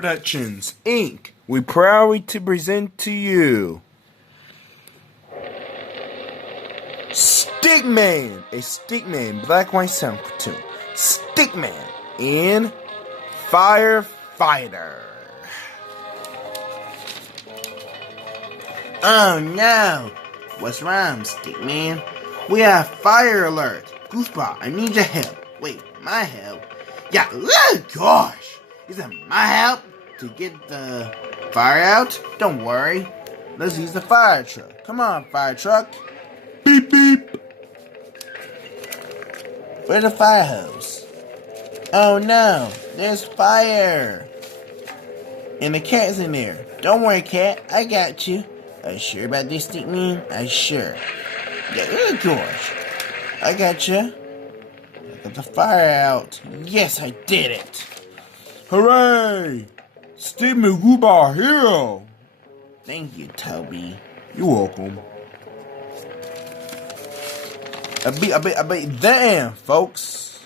Productions, Inc. We proudly to present to you Stickman, a Stickman black white sound cartoon. Stickman in Firefighter. Oh no! What's wrong, Stickman? We have fire alert! Goofball, I need your help. Wait, my help? Yeah, oh gosh! Is it my help to get the fire out? Don't worry. Let's use the fire truck. Come on, fire truck. Beep beep. Where's the fire hose? Oh no, there's fire! And the cat's in there. Don't worry, cat, I got you. Are you sure about this, Stickman? I'm sure. Yeah, oh gosh. I got you. I got the fire out. Yes, I did it. Hooray! Stickman, you are a hero. Thank you, Toby. You're welcome. I bet, damn, folks.